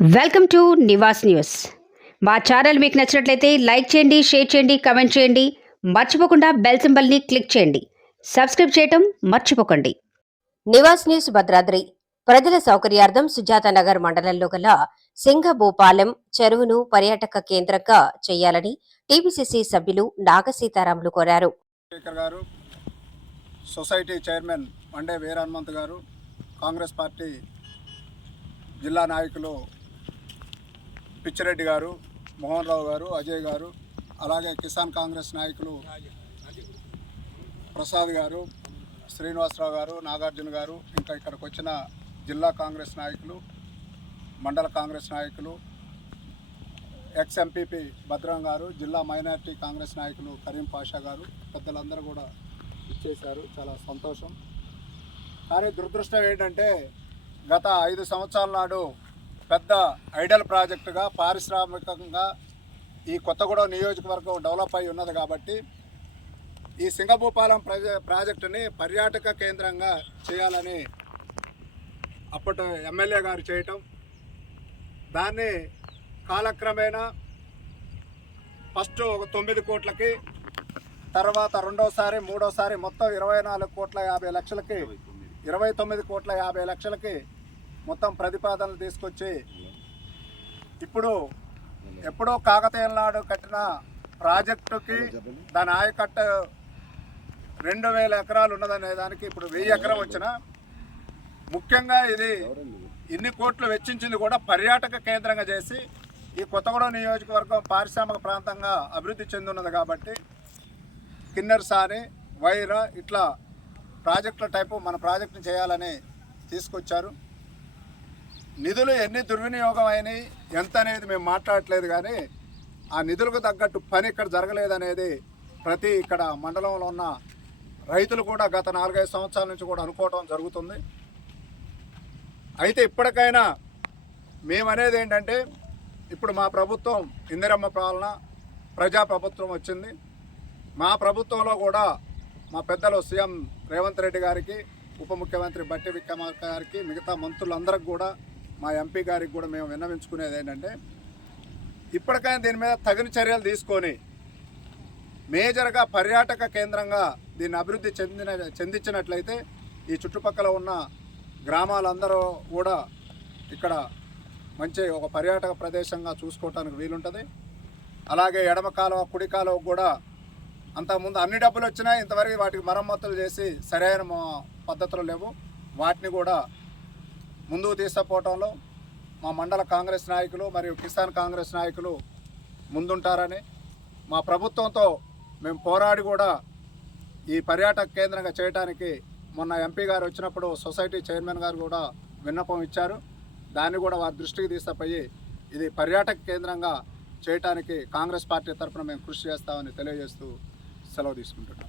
Welcome to Nivas news. మా channel మీకు నచ్చినట్లయితే లైక్ చేయండి షేర్ చేయండి కమెంట్ చేయండి. మర్చిపోకుండా బెల్ సింబల్ని క్లిక్ చేయండి. సబ్స్క్రైబ్ చేయటం మర్చిపోకండి. నివాస్ న్యూస్ భద్రాద్రి. ప్రజల సౌకర్యార్థం సుజాత నగర్ మండలంలో గల సింగభూపాలెం చెరువును పర్యాటక కేంద్రంగా చేయాలని టీపీసీసీ సభ్యులు నాగసీతారాములు కోరారు. గారు సొసైటీ చైర్మన్ మండే వీర హనుమంత్ గారు కాంగ్రెస్ పార్టీ జిల్లా నాయకులు పిచ్చిరెడ్డి గారు మోహన్ రావు గారు అజయ్ గారు అలాగే కిసాన్ కాంగ్రెస్ నాయకులు ప్రసాద్ గారు శ్రీనివాసరావు గారు నాగార్జున గారు ఇంకా ఇక్కడికి వచ్చిన జిల్లా కాంగ్రెస్ నాయకులు మండల కాంగ్రెస్ నాయకులు ఎక్స్ ఎంపీపీ భద్రం గారు జిల్లా మైనారిటీ కాంగ్రెస్ నాయకులు కరీం పాషా గారు పెద్దలందరూ కూడా ఇచ్చేశారు. చాలా సంతోషం. కానీ దురదృష్టం ఏంటంటే గత ఐదు సంవత్సరాల నాడు పెద్ద ఐడల్ ప్రాజెక్టుగా పారిశ్రామికంగా ఈ కొత్తగూడెం నియోజకవర్గం డెవలప్ అయి ఉన్నది కాబట్టి ఈ సింగభూపాలెం ప్రజ ప్రాజెక్టుని పర్యాటక కేంద్రంగా చేయాలని అప్పటి ఎమ్మెల్యే గారు చేయటం దాన్ని కాలక్రమేణా ఫస్ట్ ఒక తొమ్మిది కోట్లకి తర్వాత రెండోసారి మూడోసారి మొత్తం ఇరవై నాలుగు కోట్ల యాభై లక్షలకి ఇరవై తొమ్మిది కోట్ల యాభై లక్షలకి మొత్తం ప్రతిపాదనలు తీసుకొచ్చి ఇప్పుడు ఎప్పుడో కాకతీయుల నాడు కట్టిన ప్రాజెక్టుకి దాని ఆయకట్ట రెండు వేల ఎకరాలు ఉన్నదనే దానికి ఇప్పుడు వెయ్యి ఎకరం వచ్చిన. ముఖ్యంగా ఇది ఇన్ని కోట్లు వెచ్చించింది కూడా పర్యాటక కేంద్రంగా చేసి ఈ కొత్తగూడెం నియోజకవర్గం పారిశ్రామిక ప్రాంతంగా అభివృద్ధి చెందున్నది కాబట్టి కిన్నెర్ సారి వైరా ఇట్లా ప్రాజెక్టుల టైపు మన ప్రాజెక్టుని చేయాలని తీసుకొచ్చారు. నిధులు ఎన్ని దుర్వినియోగం అయినాయి ఎంత అనేది మేము మాట్లాడట్లేదు కానీ ఆ నిధులకు తగ్గట్టు పని ఇక్కడ జరగలేదనేది ప్రతి ఇక్కడ మండలంలో ఉన్న రైతులు కూడా గత నాలుగైదు సంవత్సరాల నుంచి కూడా అనుకోవడం జరుగుతుంది. అయితే ఇప్పటికైనా మేమనేది ఏంటంటే ఇప్పుడు మా ప్రభుత్వం ఇందిరమ్మ పాలన ప్రజా ప్రభుత్వం వచ్చింది. మా ప్రభుత్వంలో కూడా మా పెద్దలు సీఎం రేవంత్ రెడ్డి గారికి ఉప ముఖ్యమంత్రి బట్టి విక్రమార్క గారికి మిగతా మంత్రులందరికి కూడా మా ఎంపీ గారికి కూడా మేము విన్నవించుకునేది ఏంటంటే ఇప్పటికైనా దీని మీద తగిన చర్యలు తీసుకొని మేజర్గా పర్యాటక కేంద్రంగా దీన్ని అభివృద్ధి చెందిన చెందించినట్లయితే ఈ చుట్టుపక్కల ఉన్న గ్రామాలందరూ కూడా ఇక్కడ మంచి ఒక పర్యాటక ప్రదేశంగా చూసుకోవటానికి వీలుంటుంది. అలాగే ఎడమ కాలువ కుడి కాలువ కూడా అంతకుముందు అన్ని డబ్బులు వచ్చినా ఇంతవరకు వాటికి మరమ్మతులు చేసి సరైన పద్ధతులు లేవు. వాటిని కూడా ముందుకు తీసుకుపోవటంలో మా మండల కాంగ్రెస్ నాయకులు మరియు కిసాన్ కాంగ్రెస్ నాయకులు ముందుంటారని మా ప్రభుత్వంతో మేము పోరాడి కూడా ఈ పర్యాటక కేంద్రంగా చేయడానికి మొన్న ఎంపీ గారు వచ్చినప్పుడు సొసైటీ చైర్మన్ గారు కూడా విన్నపం ఇచ్చారు. దాన్ని కూడా వారి దృష్టికి తీసుకుపోయి ఇది పర్యాటక కేంద్రంగా చేయటానికి కాంగ్రెస్ పార్టీ తరఫున మేము కృషి చేస్తామని తెలియజేస్తూ సెలవు తీసుకుంటున్నాం.